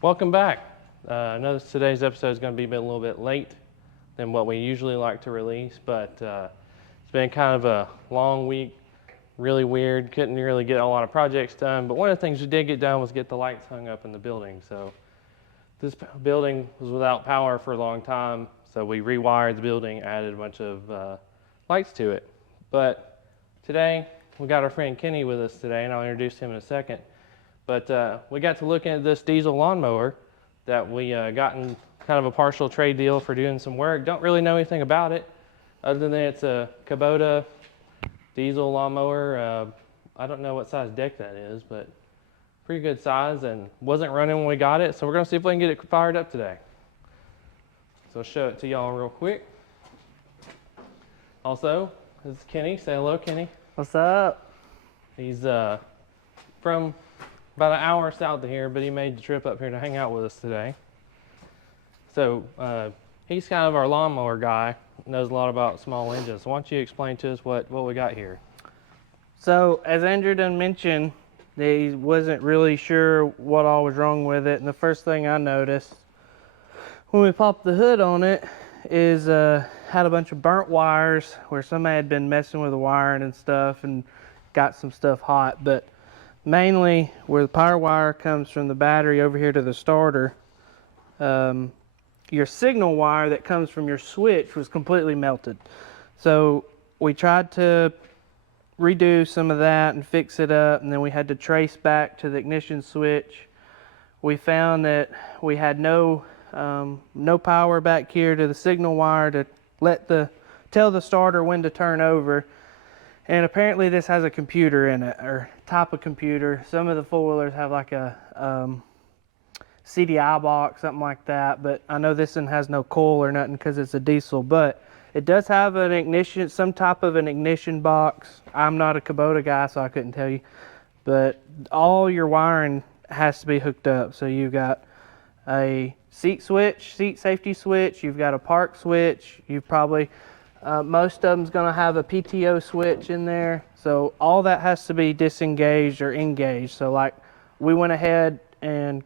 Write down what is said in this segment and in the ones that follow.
Welcome back. I know today's episode is going to be a little bit late than what we usually like to release, but it's been kind of a long week, really weird. Couldn't really get a lot of projects done, but one of the things we did get done was get the lights hung up in the building. So this building was without power for a long time, so we rewired the building, added a bunch of lights to it. But today, we got our friend Kenny with us today, and I'll introduce him in a second. But we got to looking at this diesel lawnmower that we got in kind of a partial trade deal for doing some work. Don't really know anything about it, other than it's a Kubota diesel lawnmower. I don't know what size deck that is, but pretty good size, and wasn't running when we got it. So we're gonna see if we can get it fired up today. So I'll show it to y'all real quick. Also, this is Kenny. Say hello, Kenny. What's up? He's from about an hour south of here, but he made the trip up here to hang out with us today. So he's kind of our lawnmower guy, knows a lot about small engines. So why don't you explain to us what we got here? So as Andrew done mentioned, he wasn't really sure what all was wrong with it, and the first thing I noticed when we popped the hood on it is had a bunch of burnt wires where somebody had been messing with the wiring and stuff and got some stuff hot. But mainly where the power wire comes from the battery over here to the starter, your signal wire that comes from your switch was completely melted. So we tried to redo some of that and fix it up, and then we had to trace back to the ignition switch. We found that we had no power back here to the signal wire to tell the starter when to turn over. And apparently this has a computer in it, or type of computer. Some of the four-wheelers have like a CDI box, something like that, but I know this one has no coil or nothing because it's a diesel, but it does have an ignition, some type of an ignition box. I'm not a Kubota guy, so I couldn't tell you, but all your wiring has to be hooked up. So you've got a seat switch, seat safety switch, you've got a park switch, you've probably most of them's going to have a PTO switch in there. So all that has to be disengaged or engaged. So like we went ahead and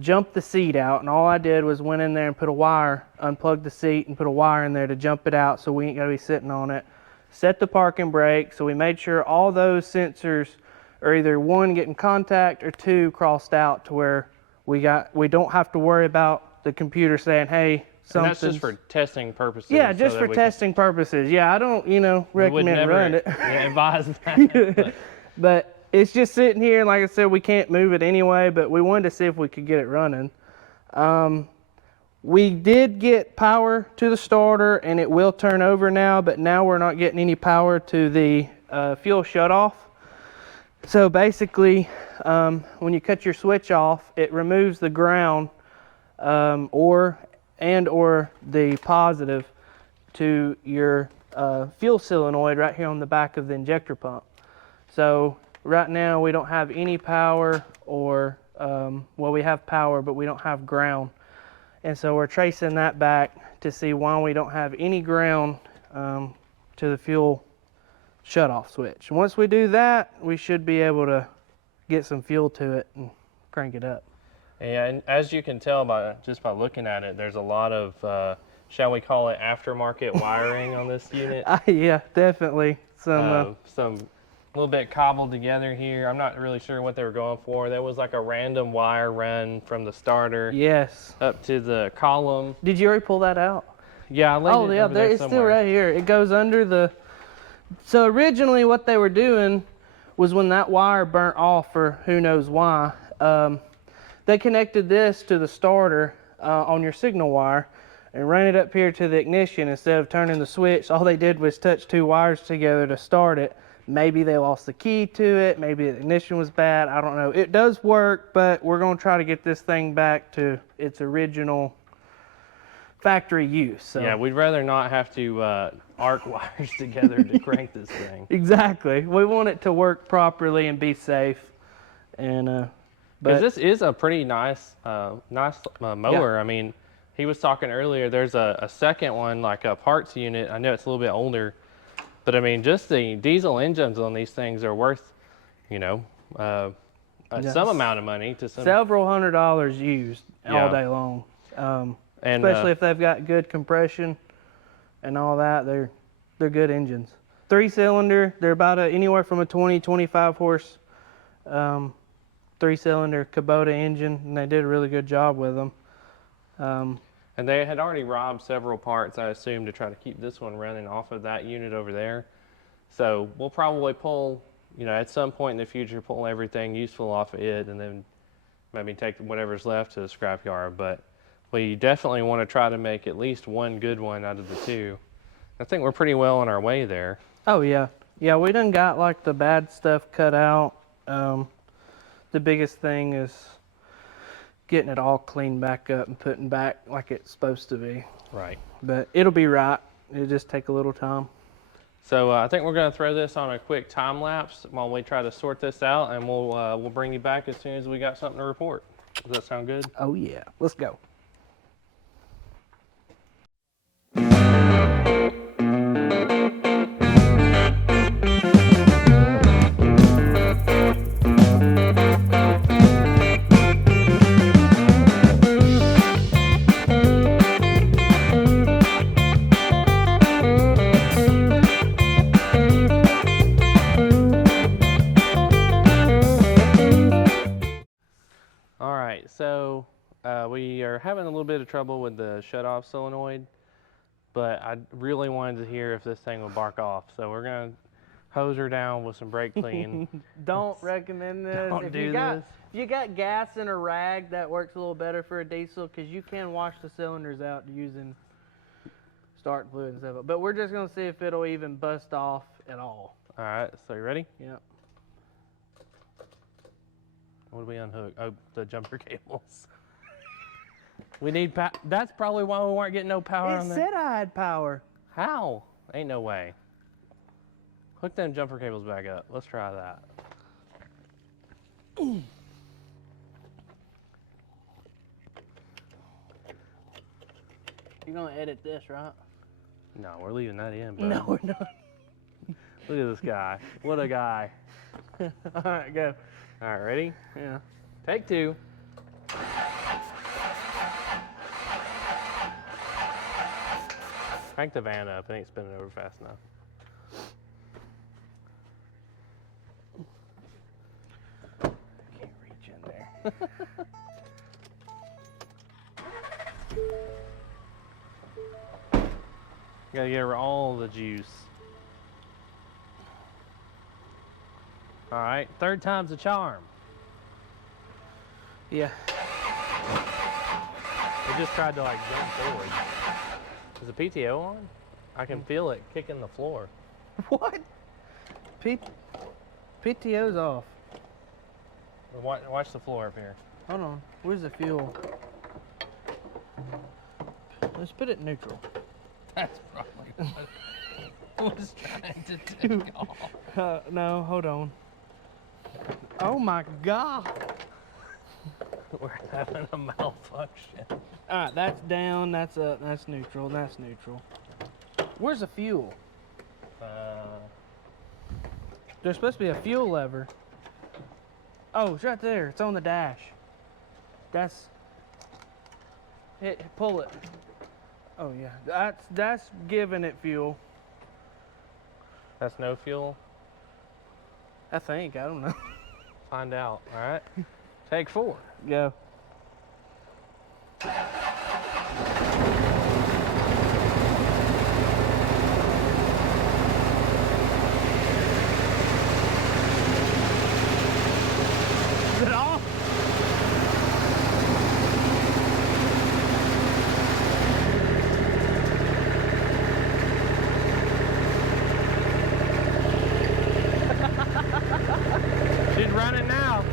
jumped the seat out, and all I did was went in there and put a wire, unplugged the seat and put a wire in there to jump it out so we ain't got to be sitting on it. Set the parking brake, so we made sure all those sensors are either one, getting contact, or two, crossed out to where we don't have to worry about the computer saying, hey, and that's just for testing purposes. Yeah, just so for testing purposes. Yeah, I don't, recommend running it. Advise that. But it's just sitting here, and like I said, we can't move it anyway, but we wanted to see if we could get it running. We did get power to the starter, and it will turn over now, but now we're not getting any power to the fuel shutoff. So basically, when you cut your switch off, it removes the ground or the positive to your fuel solenoid right here on the back of the injector pump. So right now we don't have any power, or well, we have power but we don't have ground, and so we're tracing that back to see why we don't have any ground to the fuel shutoff switch. And once we do that, we should be able to get some fuel to it and crank it up. Yeah, and as you can tell just by looking at it, there's a lot of, shall we call it, aftermarket wiring on this unit. Yeah, definitely. Some little bit cobbled together here. I'm not really sure what they were going for. There was like a random wire run from the starter, yes, up to the column. Did you already pull that out? Yeah, I laid it over there it's somewhere. still right here. It goes under the... So originally what they were doing was, when that wire burnt off for who knows why, they connected this to the starter on your signal wire and ran it up here to the ignition. Instead of turning the switch, all they did was touch two wires together to start it. Maybe they lost the key to it, maybe the ignition was bad, I don't know. It does work, but we're going to try to get this thing back to its original factory use. So. Yeah, we'd rather not have to arc wires together to crank this thing. Exactly. We want it to work properly and be safe. And because this is a pretty nice mower. Yeah. I mean, he was talking earlier, there's a second one, like a parts unit. I know it's a little bit older, but I mean, just the diesel engines on these things are worth, some amount of money to some. Several $100s used Yeah. all day long. And, Especially if they've got good compression and all that, they're good engines. 3-cylinder, they're about anywhere from a 20-25 horse 3-cylinder Kubota engine, and they did a really good job with them. And they had already robbed several parts, I assume, to try to keep this one running off of that unit over there. So we'll probably pull, at some point in the future, pull everything useful off of it, and then maybe take whatever's left to the scrapyard. But we definitely want to try to make at least one good one out of the two. I think we're pretty well on our way there. Oh yeah, yeah. We done got like the bad stuff cut out. The biggest thing is getting it all cleaned back up and putting back like it's supposed to be. Right. But it'll be right. It'll just take a little time. So I think we're going to throw this on a quick time lapse while we try to sort this out, and we'll bring you back as soon as we got something to report. Does that sound good? Oh yeah, let's go. So we are having a little bit of trouble with the shut-off solenoid, but I really wanted to hear if this thing would bark off. So we're going to hose her down with some brake clean. Don't recommend this. Don't do this. If you got gas in a rag, that works a little better for a diesel because you can wash the cylinders out using starting fluid and stuff. But we're just going to see if it'll even bust off at all. All right, so you ready? Yep. What do we unhook? Oh, the jumper cables. We need power. That's probably why we weren't getting no power on It that. said I had power. How? Ain't no way. Hook them jumper cables back up. Let's try that. You're going to edit this, right? No, we're leaving that in, bud. No, we're not. Look at this guy. What a guy. All right, go. All right, ready? Yeah. Take two. Crank the van up. It ain't spinning over fast enough. Can't reach in there. Gotta get her all the juice. All right, third time's a charm. Yeah. It just tried to like jump forward. Is the PTO on? I can feel it kicking the floor. What? PTO's off. Watch the floor up here. Hold on. Where's the fuel? Let's put it neutral. That's probably what I was trying to do. No, hold on. Oh my God. We're having a malfunction. All right, that's down. That's up. That's neutral. That's neutral. Where's the fuel? There's supposed to be a fuel lever. Oh, it's right there. It's on the dash. That's. Pull it. Oh yeah, that's giving it fuel. That's no fuel? I think. I don't know. Find out, all right? Take 4. Go. Is it off? She's running now.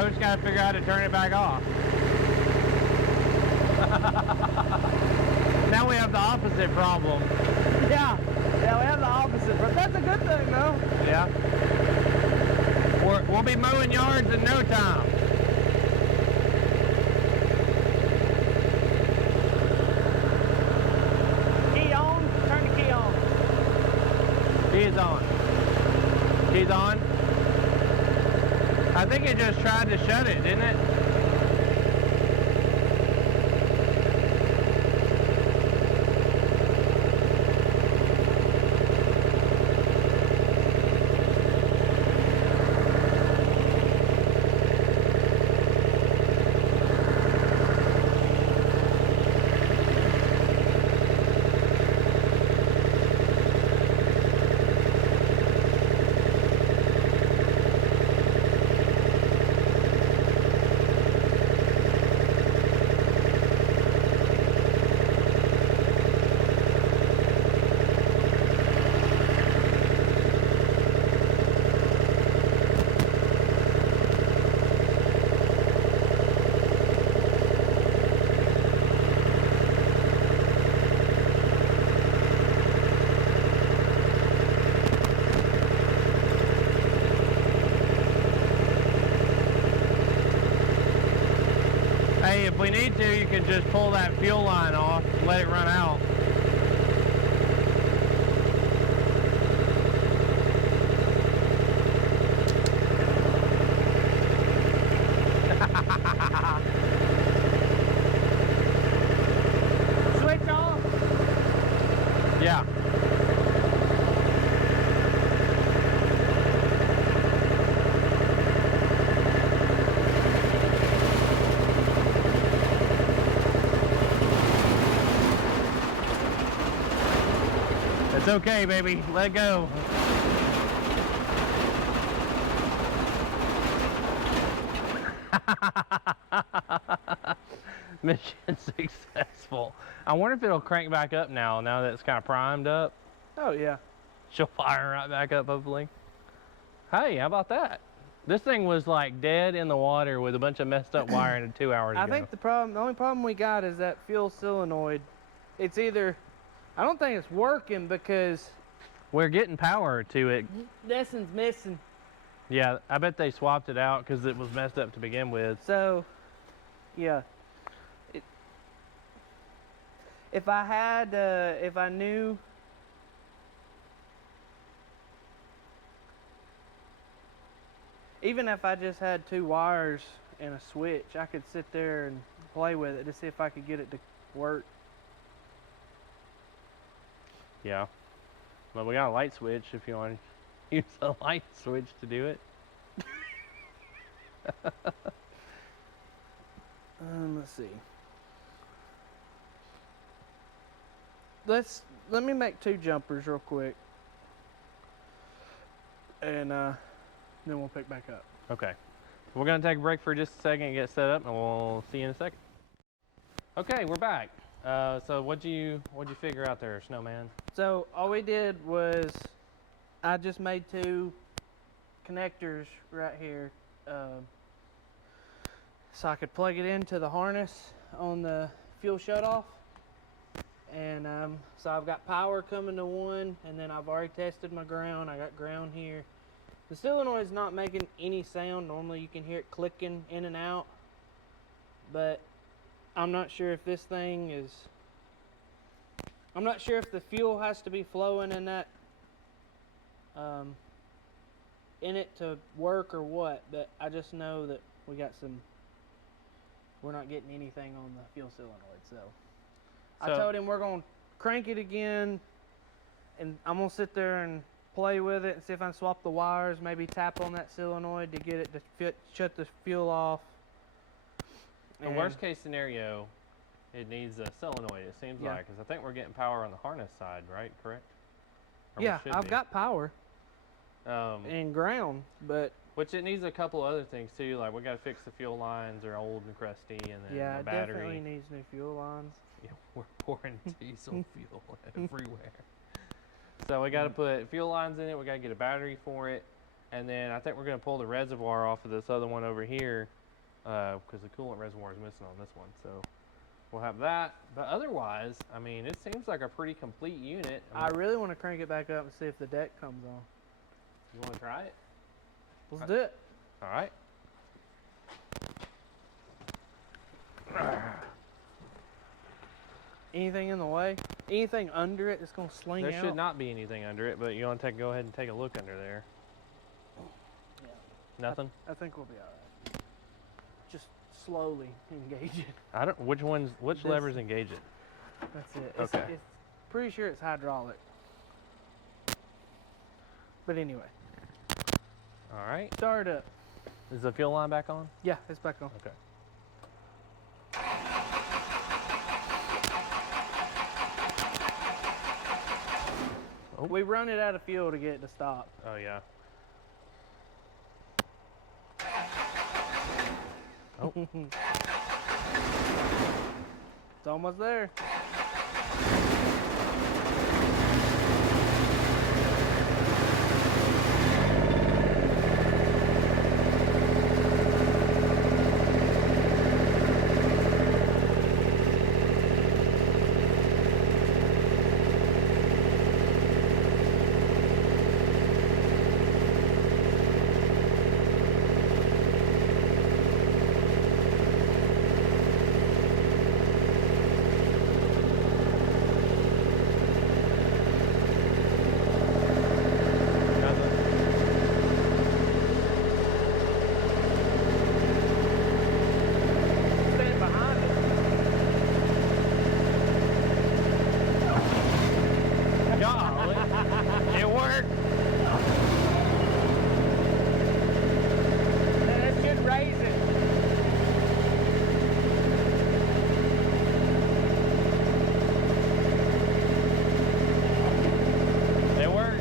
Now we just gotta figure out how to turn it back off. Now we have the opposite problem. Yeah, we have the opposite, but that's a good thing, though. Yeah. We'll be mowing yards in no time. Key on, turn the key on. Key is on. Key's on. I think it just tried to shut it, didn't it? Hey, if we need to, you can just pull that fuel line off and let it run out. Switch off. Yeah. It's okay, baby. Let go. Mission successful. I wonder if it'll crank back up now that it's kind of primed up. Oh, yeah. She'll fire right back up, hopefully. Hey, how about that? This thing was like dead in the water with a bunch of messed up wiring 2 hours ago. I think the only problem we got is that fuel solenoid. It's either, I don't think it's working because we're getting power to it. this one's missing. Yeah, I bet they swapped it out because it was messed up to begin with. So, yeah. If I knew, even if I just had 2 wires and a switch, I could sit there and play with it to see if I could get it to work. Yeah. Well, we got a light switch if you want to use a light switch to do it. Let's see. Let me make 2 jumpers real quick, and then we'll pick back up. Okay. We're gonna take a break for just a second and get set up, and we'll see you in a second. Okay, we're back. So what'd you figure out there, Snowman? So all we did was I just made 2 connectors right here, so I could plug it into the harness on the fuel shutoff. And so I've got power coming to one, and then I've already tested my ground. I got ground here. The solenoid is not making any sound. Normally you can hear it clicking in and out, but I'm not sure if this thing is, I'm not sure if the fuel has to be flowing in that in it to work or what, but I just know that we're not getting anything on the fuel solenoid. So I told him we're going to crank it again, and I'm going to sit there and play with it and see if I can swap the wires, maybe tap on that solenoid to get it to shut the fuel off. The worst case scenario, it needs a solenoid, it seems like, because I think we're getting power on the harness side, right? Correct? Or yeah, I've got power and ground, but which it needs a couple other things too. Like we got to fix the fuel lines; they're old and crusty, and then yeah, the it battery definitely needs new fuel lines. Yeah, we're pouring diesel fuel everywhere. So we got to put fuel lines in it. We got to get a battery for it. And then I think we're going to pull the reservoir off of this other one over here because the coolant reservoir is missing on this one. So we'll have that. But otherwise, I mean, it seems like a pretty complete unit. I really want to crank it back up and see if the deck comes on. You want to try it? Let's do it. All right. Anything in the way? Anything under it that's going to sling out? There should not be anything under it, but you want to go ahead and take a look under there. Yeah. Nothing? I think we'll be all right. Just slowly engage it. I don't. Which This- levers engage it? That's it. Okay. It's pretty sure it's hydraulic. But anyway, All right. start it up. Is the fuel line back on? Yeah, it's back on. Okay. Oh. We run it out of fuel to get it to stop. Oh yeah. Oh. It's almost there. Stand behind it. Golly. It worked. That should raise it. It worked.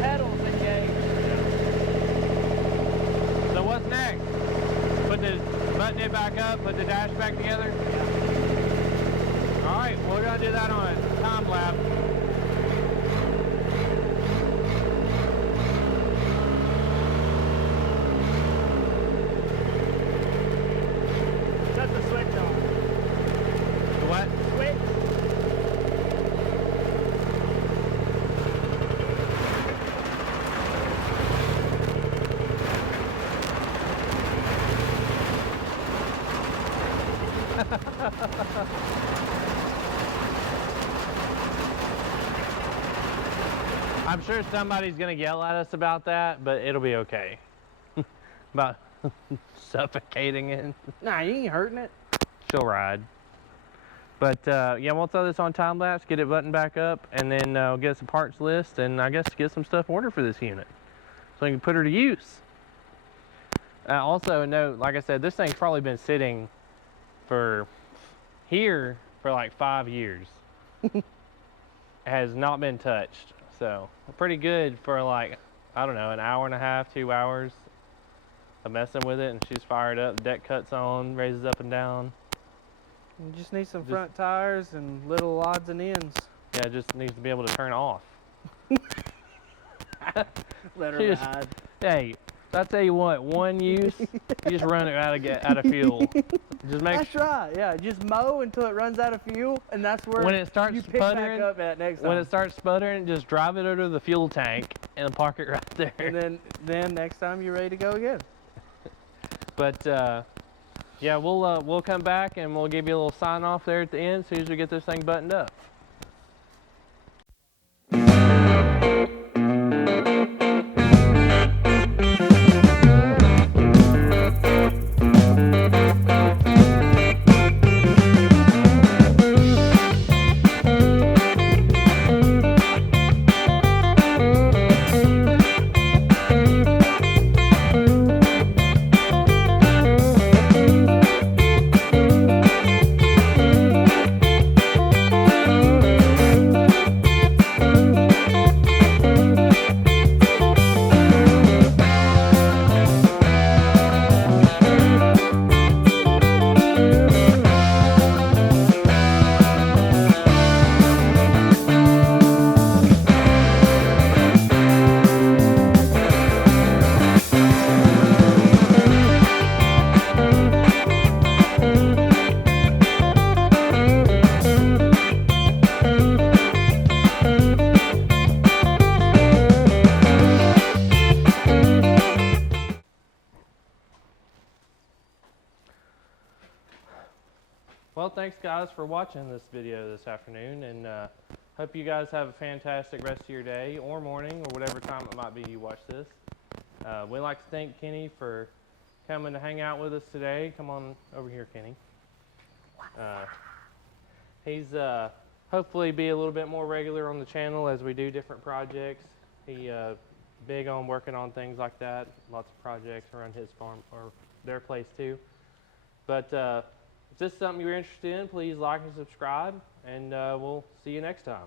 Pedals engaged. So what's next? Button it back up, put the dash back together? All right, we're gonna do that on a time lapse. Shut the switch off. What? Switch. I'm sure somebody's gonna yell at us about that, but it'll be okay. About suffocating it. Nah, you ain't hurting it. She'll ride. But yeah, we'll throw this on time lapse, get it buttoned back up, and then get some parts list, and I guess get some stuff ordered for this unit, so we can put her to use. Also, note, like I said, this thing's probably been sitting for like 5 years. Has not been touched, so pretty good for like, I don't know, an hour and a half, 2 hours of messing with it, and she's fired up. Deck cuts on, raises up and down. You just need some front tires and little odds and ends. Yeah, it just needs to be able to turn off. Let her She just- ride. Hey, I tell you what, one use, you just run it out of fuel. Just make That's right. Yeah, just mow until it runs out of fuel, and that's where when it starts you pick back sputtering, up at next time. when it starts sputtering, just drive it under the fuel tank and park it right there. and then next time you're ready to go again. But yeah, we'll come back and we'll give you a little sign off there at the end as soon as we get this thing buttoned up. thanks guys for watching this video this afternoon, and hope you guys have a fantastic rest of your day or morning or whatever time it might be you watch this. We'd like to thank Kenny for coming to hang out with us today. Come on over here, Kenny. He's hopefully be a little bit more regular on the channel as we do different projects. He big on working on things like that. Lots of projects around his farm or their place too. But if this is something you're interested in, please like and subscribe, and we'll see you next time.